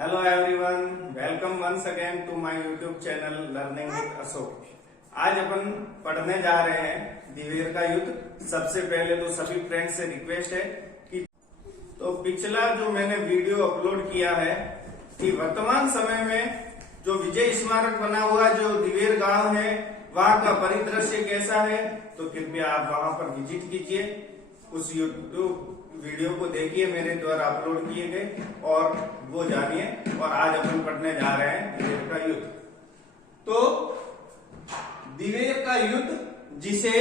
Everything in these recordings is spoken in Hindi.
Hello everyone, welcome once again to my YouTube channel learning with Ashok. आज अपन पढ़ने जा रहे हैं दिवेर का युद्ध। सबसे पहले तो सभी फ्रेंड्स से रिक्वेस्ट है कि तो पिछला जो मैंने वीडियो अपलोड किया है कि वर्तमान समय में जो विजय स्मारक बना हुआ जो दिवेर गांव है वहां का परिदृश्य कैसा है, तो कृपया आप वहां पर विजिट कीजिए, उस यूट्यूब वीडियो को देखिए, मेरे द्वारा अपलोड किए गए और वो जानिए। और आज अपन पढ़ने जा रहे हैं दिवेर का युद्ध। तो दिवेर का युद्ध, जिसे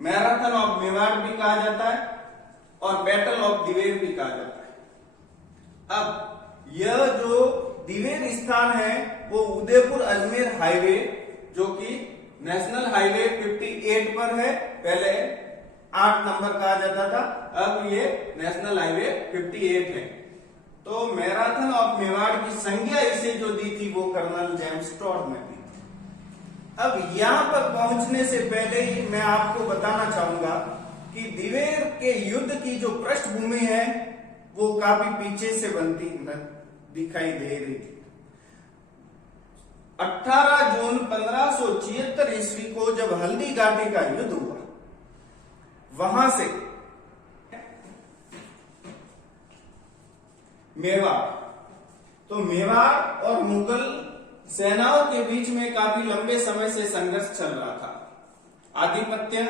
मैराथन ऑफ मेवाड़ भी कहा जाता है और बैटल ऑफ दिवेर भी कहा जाता है। अब यह जो दिवेर स्थान है वो उदयपुर अजमेर हाईवे, जो कि नेशनल हाईवे 58 पर है। पहले 8 नंबर कहा जाता था, अब ये नेशनल हाईवे 58 है। तो मैराथन ऑफ मेवाड़ की संज्ञा इसे जो दी थी वो कर्नल जेम्स टॉड ने दी। अब यहां पर पहुंचने से पहले ही मैं आपको बताना चाहूंगा कि दिवेर के युद्ध की जो पृष्ठभूमि है वो काफी पीछे से बनती दिखाई दे रही थी। 18 जून 1576 ईस्वी को जब हल्दी घाटी का युद्ध हुआ, वहां से मेवाड़, तो मेवाड़ और मुगल सेनाओं के बीच में काफी लंबे समय से संघर्ष चल रहा था। आधिपत्य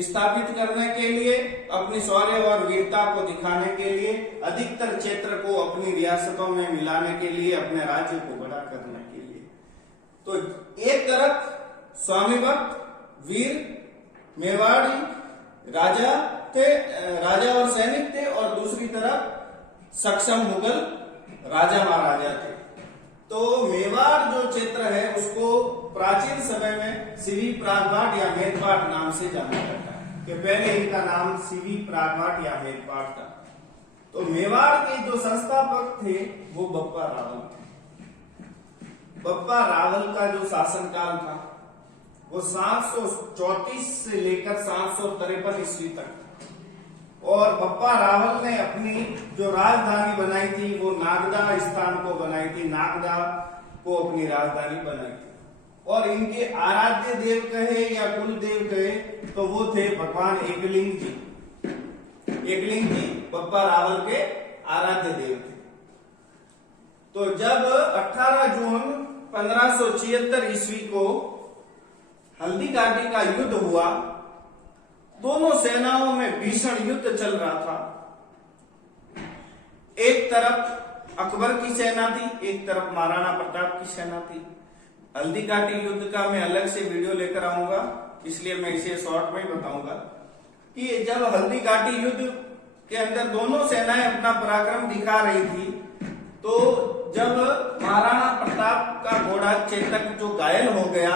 स्थापित करने के लिए, अपनी शौर्य और वीरता को दिखाने के लिए, अधिकतर क्षेत्र को अपनी रियासतों में मिलाने के लिए, अपने राज्य को बड़ा करने के लिए। तो एक तरफ स्वामी भक्त वीर मेवाड़ी राजा और सैनिक थे, और दूसरी तरफ सक्षम मुगल राजा महाराजा थे। तो मेवाड़ जो क्षेत्र है उसको प्राचीन समय में सिवी प्रागभाट या मेदपाट नाम से जाना जाता है, कि पहले इनका नाम सिवी प्रागभाट या मेदपाट था। तो मेवाड़ के जो संस्थापक थे वो बप्पा रावल थे। बप्पा रावल का जो शासनकाल था वो 734 से लेकर 753 ईस्वी तक, और बप्पा रावल ने अपनी जो राजधानी बनाई थी वो नागदा स्थान को बनाई थी, नागदा को अपनी राजधानी बनाई थी। और इनके आराध्य देव कहे या कुल देव कहे तो वो थे भगवान एकलिंग जी। एकलिंग जी बप्पा रावल के आराध्य देव थे। तो जब 18 जून 1576 ईस्वी को हल्दी घाटी का युद्ध हुआ, दोनों सेनाओं में भीषण युद्ध चल रहा था। एक तरफ अकबर की सेना थी, एक तरफ महाराणा प्रताप की सेना थी। हल्दी घाटी युद्ध का मैं अलग से वीडियो लेकर आऊंगा, इसलिए मैं इसे शॉर्ट में बताऊंगा कि जब हल्दी घाटी युद्ध के अंदर दोनों सेनाएं अपना पराक्रम दिखा रही थी, तो जब महाराणा प्रताप का घोड़ा चेतक जो घायल हो गया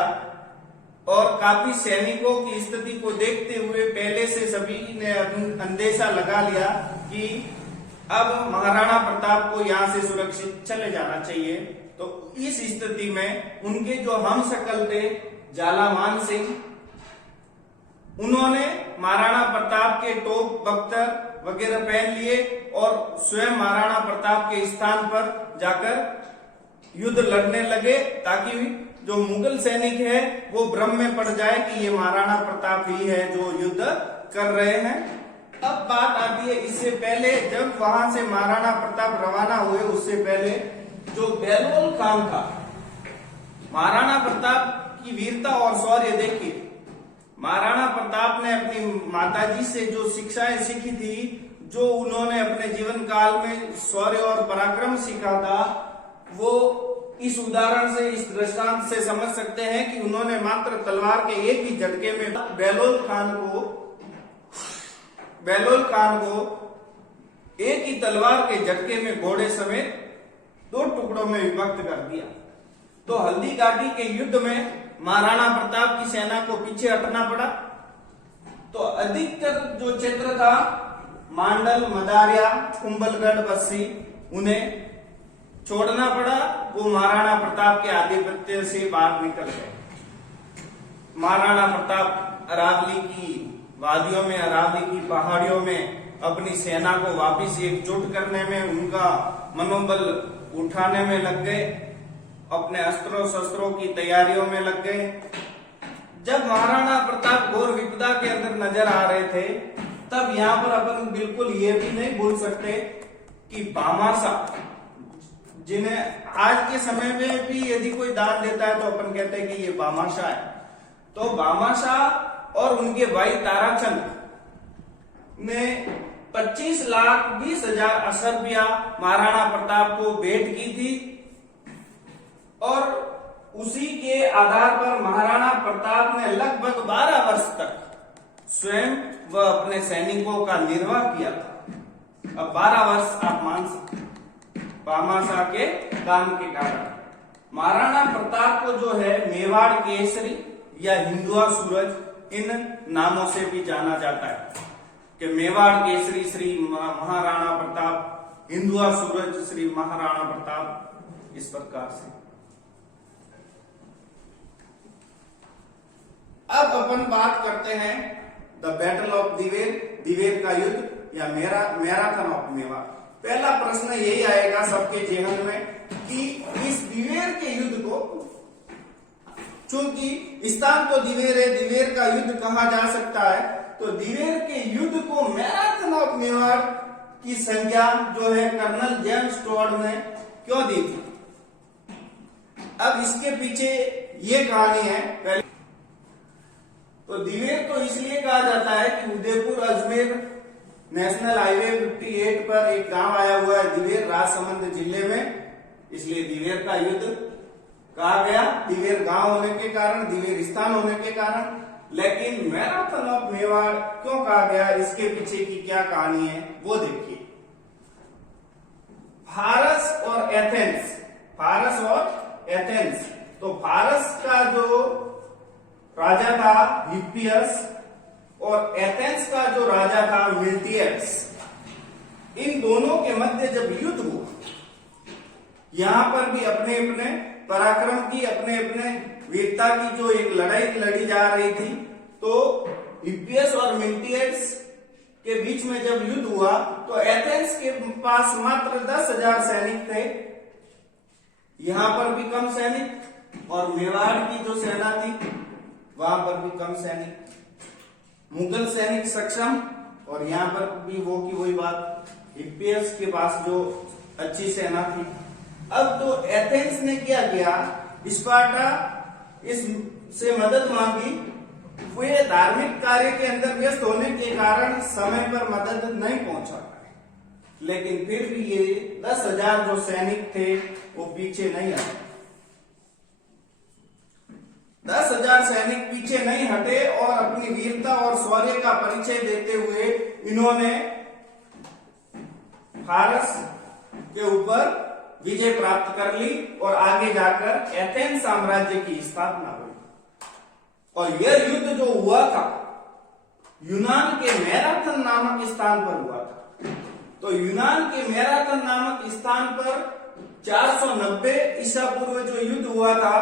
और काफी सैनिकों की स्थिति को देखते हुए पहले से सभी ने अंदेशा लगा लिया कि अब महाराणा प्रताप को यहां से सुरक्षित चले जाना चाहिए। तो इस स्थिति में उनके जो हमशक्ल थे जालामान सिंह, उन्होंने महाराणा प्रताप के टोप बख्तर वगैरह पहन लिए और स्वयं महाराणा प्रताप के स्थान पर जाकर युद्ध लड़ने लगे, ताकि जो मुगल सैनिक है वो भ्रम में पड़ जाए कि ये महाराणा प्रताप ही है जो युद्ध कर रहे हैं। अब बात आती है, इससे पहले जब वहां से महाराणा प्रताप रवाना हुए, उससे पहले जो बेलोल खान था, महाराणा प्रताप की वीरता और शौर्य देखिए। महाराणा प्रताप ने अपनी माताजी से जो शिक्षाएं सीखी थी, जो उन्होंने अपने जीवन काल में शौर्य और पराक्रम सीखा था, वो इस उदाहरण से, इस दृष्टांत से समझ सकते हैं कि उन्होंने मात्र तलवार के एक ही झटके में बेलोल खान को एक ही तलवार के झटके में घोड़े समेत 2 टुकड़ों में विभक्त कर दिया। तो हल्दी घाटी के युद्ध में महाराणा प्रताप की सेना को पीछे हटना पड़ा। तो अधिकतर जो क्षेत्र था, मांडल, मदारिया, कुंभलगढ़, बस्सी, उन्हें छोड़ना पड़ा। वो महाराणा प्रताप के आधिपत्य से बाहर निकल गए। महाराणा प्रताप अरावली की वादियों में, अरावली की पहाड़ियों में अपनी सेना को वापिस एकजुट करने में, उनका मनोबल उठाने में लग गए, अपने अस्त्रों शस्त्रों की तैयारियों में लग गए। जब महाराणा प्रताप घोर विपदा के अंदर नजर आ रहे थे, तब यहाँ पर अपन बिल्कुल ये भी नहीं भूल सकते कि भामाशाह, जिन्हें आज के समय में भी यदि कोई दान देता है तो अपन कहते हैं कि ये भामाशाह है। तो भामाशाह और उनके भाई ताराचंद ने 25,20,000 अशर्फिया महाराणा प्रताप को भेंट की थी और उसी के आधार पर महाराणा प्रताप ने लगभग 12 वर्ष तक स्वयं व अपने सैनिकों का निर्वाह किया था। अब 12 वर्ष आप मान सकते भामाशाह के दान के कारण महाराणा प्रताप को जो है मेवाड़ केसरी या हिंदुआ सूरज इन नामों से भी जाना जाता है कि मेवाड़ केसरी श्री महाराणा प्रताप, हिंदुआ सूरज श्री महाराणा प्रताप, इस प्रकार से। अब अपन बात करते हैं the battle of Diver, Diver का युद्ध या मैराथन ऑफ मेवाड़। पहला प्रश्न यही आएगा सबके जेहन में कि इस दिवेर के युद्ध को, चूंकि स्थान तो दिवेर है, दिवेर का युद्ध कहा जा सकता है, तो दिवेर के युद्ध को मैराथन ऑफ मेवाड़ की संज्ञा जो है कर्नल जेम्स टॉड ने क्यों दी थी? अब इसके पीछे ये कहानी है। पहले तो दिवेर तो इसलिए कहा जाता है कि उदयपुर अजमेर नेशनल हाईवे 58 पर एक गांव आया हुआ है दिवेर, राजसमंद जिले में, इसलिए दिवेर का युद्ध कहा गया, दिवेर गांव होने के कारण, दिवेर स्थान होने के कारण। लेकिन मैराथन ऑफ मेवाड़ क्यों कहा गया, इसके पीछे की क्या कहानी है वो देखिए। फारस और एथेंस, फारस और एथेंस, तो फारस का जो राजा था हिप्पियस और एथेंस का जो राजा था मिल्टियस, इन दोनों के मध्य जब युद्ध हुआ, यहां पर भी अपने अपने पराक्रम की, अपने अपने वीरता की जो एक लड़ाई लड़ी जा रही थी, तो हिप्पियस और मिल्टियस के बीच में जब युद्ध हुआ तो एथेंस के पास मात्र 10,000 सैनिक थे, यहां पर भी कम सैनिक, और मेवाड़ की जो सेना थी वहां पर भी कम सैनिक, मुगल सैनिक सक्षम, और यहां पर भी वो की वही बात, हिप्पियस के पास जो अच्छी सेना थी। अब तो एथेंस ने क्या किया, स्पार्टा इससे मदद मांगी, वे धार्मिक कार्य के अंदर व्यस्त होने के कारण समय पर मदद नहीं पहुंचा पाए, लेकिन फिर भी ये 10,000 जो सैनिक थे वो पीछे नहीं हटे। 10,000 सैनिक पीछे नहीं हटे और अपनी वीरता और शौर्य का परिचय देते हुए इन्होंने फारस के ऊपर विजय प्राप्त कर ली और आगे जाकर एथेंस साम्राज्य की स्थापना हुई। और यह युद्ध जो हुआ था यूनान के मैराथन नामक स्थान पर हुआ था। तो यूनान के मैराथन नामक स्थान पर 490 ईसा पूर्व जो युद्ध हुआ था,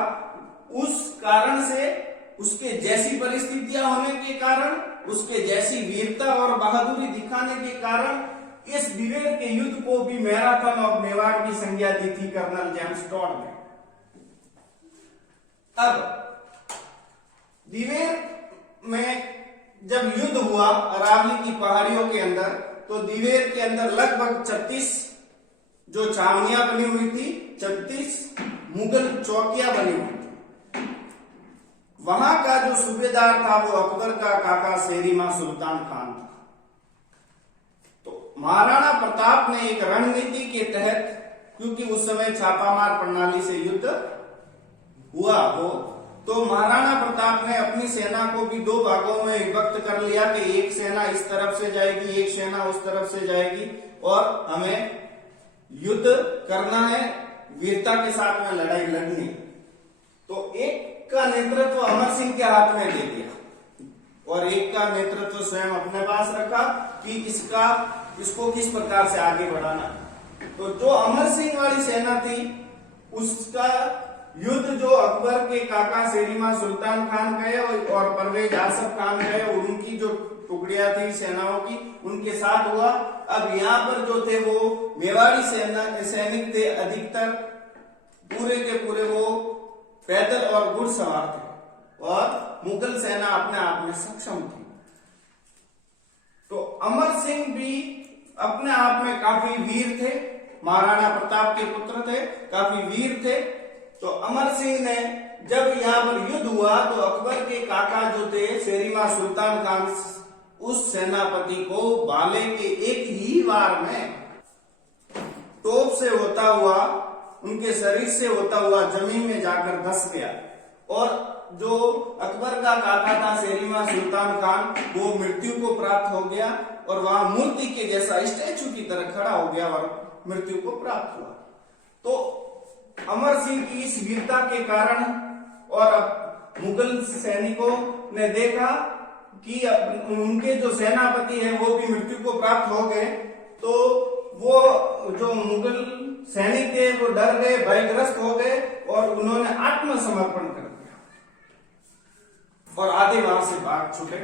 उस कारण से, उसके जैसी परिस्थितियां होने के कारण, उसके जैसी वीरता और बहादुरी दिखाने के कारण इस दिवेर के युद्ध को भी मैराथन ऑफ मेवाड़ की संज्ञा दी थी कर्नल जेम्स टॉड ने। अब दिवेर में जब युद्ध हुआ अरावली की पहाड़ियों के अंदर, तो दिवेर के अंदर लगभग 36 जो छावनियां बनी हुई थी, 36 मुगल चौकियां बनी हुई थी। वहां का जो सूबेदार था वो अकबर का काका शेरिमा सुल्तान खान था। तो महाराणा प्रताप ने एक रणनीति के तहत, क्योंकि उस समय छापामार प्रणाली से युद्ध हुआ हो, तो महाराणा प्रताप ने अपनी सेना को भी 2 भागों में विभक्त कर लिया कि एक सेना इस तरफ से जाएगी, एक सेना उस तरफ से जाएगी, और हमें युद्ध करना है, वीरता के साथ में लड़ाई लड़नी। तो एक का नेतृत्व अमर सिंह के हाथ में दे दिया और एक का नेतृत्व स्वयं अपने पास रखा कि इसको किस प्रकार से आगे बढ़ाना। तो जो अमर सिंह वाली सेना थी, उसका युद्ध जो अकबर के काका शेरिमा सुल्तान खान गए और परवेज आसफ खान गए, और उनकी जो टुकड़ियां थी सेनाओं की, उनके साथ हुआ। अब यहाँ पर जो थे वो मेवाड़ी सैनिक थे, अधिकतर पूरे के पूरे वो पैदल और घुड़सवार थे और मुगल सेना अपने आप में सक्षम थी। तो अमर सिंह भी अपने आप में काफी वीर थे, महाराणा प्रताप के पुत्र थे, काफी वीर थे। तो अमर सिंह ने जब यहाँ पर युद्ध हुआ तो अकबर के काका जो थे शेरिमा सुल्तान खान, उस सेनापति को भाले के एक ही वार में तोप से होता हुआ, उनके शरीर से होता हुआ जमीन में जाकर धंस गया। और जो अकबर का काका था शेरिमा सुल्तान खान, वो मृत्यु को प्राप्त हो गया और वहां मूर्ति के जैसा स्टैचू की तरह खड़ा हो गया और मृत्यु को प्राप्त हुआ। तो अमर सिंह की इस वीरता के कारण और मुगल सैनिकों ने देखा कि उनके जो सेनापति हैं वो भी मृत्यु को प्राप्त हो गए, तो वो जो मुगल सैनिक थे वो डर गए, भयग्रस्त हो गए और उन्होंने आत्मसमर्पण कर दिया और आधे वहां से भाग छूटे।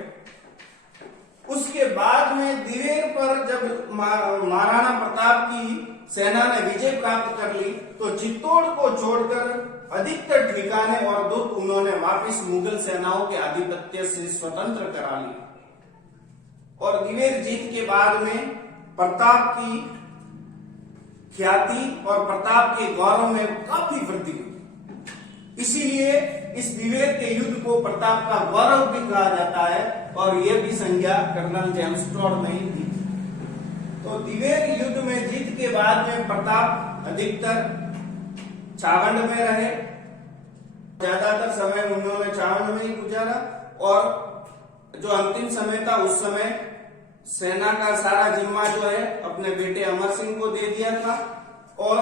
उसके बाद में दिवेर पर जब महाराणा प्रताप की सेना ने विजय प्राप्त कर ली तो चित्तौड़ को छोड़कर अधिकतर ठिकाने और दुर्ग उन्होंने वापस मुगल सेनाओं के आधिपत्य से स्वतंत्र करा लिया। और दिवेर जीत के बाद में प्रताप की ख्याति और प्रताप के गौरव में काफी वृद्धि हुई। इसीलिए इस दिवेर के युद्ध को प्रताप का गौरव भी कहा जाता है और यह भी संज्ञा कर्नल जेम्स टॉड ने दी। तो दिवेर युद्ध में जीत के बाद में प्रताप अधिकतर चावंड में रहे, ज्यादातर समय उन्होंने चावंड में ही गुजारा और जो अंतिम समय था उस समय सेना का सारा जिम्मा जो है अपने बेटे अमर सिंह को दे दिया था। और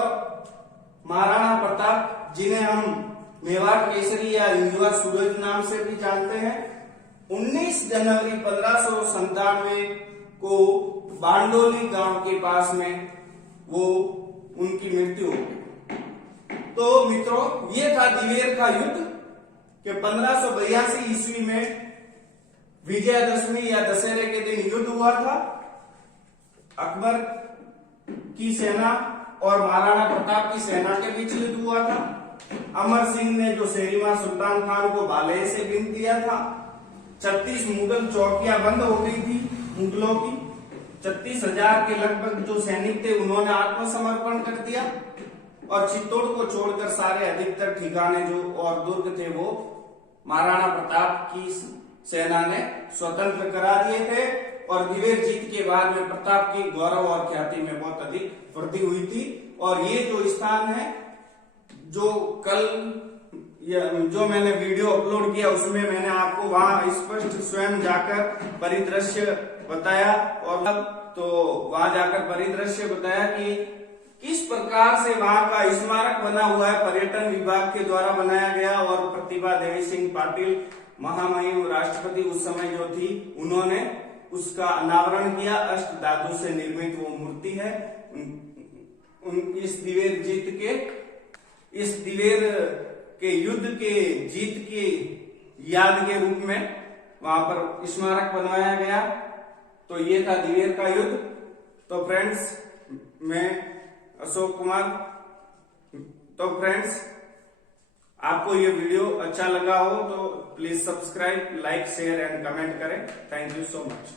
महाराणा प्रताप, जिन्हें हम मेवाड़ केसरी या युवा सूरज नाम से भी जानते हैं, 19 जनवरी 1597 को बांडोली गांव के पास में वो उनकी मृत्यु हो गई। तो मित्रों, ये था दिवेर का युद्ध कि 1582 ईस्वी में विजयदशमी या दशहरे के दिन युद्ध हुआ था। अकबर की सेना और महाराणा प्रताप की सेना के बीच युद्ध हुआ था। अमर सिंह ने जो शेरिमा सुल्तान खान को भाले से बीन दिया था। 36 मुगल चौकियां बंद हो गई थी मुगलों की। 36,000 के लगभग जो सैनिक थे उन्होंने आत्मसमर्पण कर दिया और चित्तौड़ को छोड़कर सारे अधिकतर ठिकाने जो और दुर्ग थे वो महाराणा प्रताप की सेना ने स्वतंत्र करा दिए थे। और दिवेर जीत के बाद में प्रताप की गौरव और ख्याति में बहुत अधिक वृद्धि हुई थी। और ये जो स्थान है, जो कल जो मैंने वीडियो अपलोड किया उसमें मैंने आपको वहां स्पष्ट स्वयं जाकर परिदृश्य बताया और तो वहां जाकर परिदृश्य बताया कि किस प्रकार से वहां का स्मारक बना हुआ है, पर्यटन विभाग के द्वारा बनाया गया। और प्रतिभा देवी सिंह पाटिल महामहिम राष्ट्रपति उस समय जो थी, उन्होंने उसका अनावरण किया। अष्ट धातु से निर्मित वो मूर्ति है। इस दिवेर के युद्ध के जीत की याद के रूप में वहां पर स्मारक बनवाया गया। तो ये था दिवेर का युद्ध। तो फ्रेंड्स, मैं अशोक कुमार। तो फ्रेंड्स, आपको ये वीडियो अच्छा लगा हो तो please subscribe, like, share and comment करें। Thank you so much.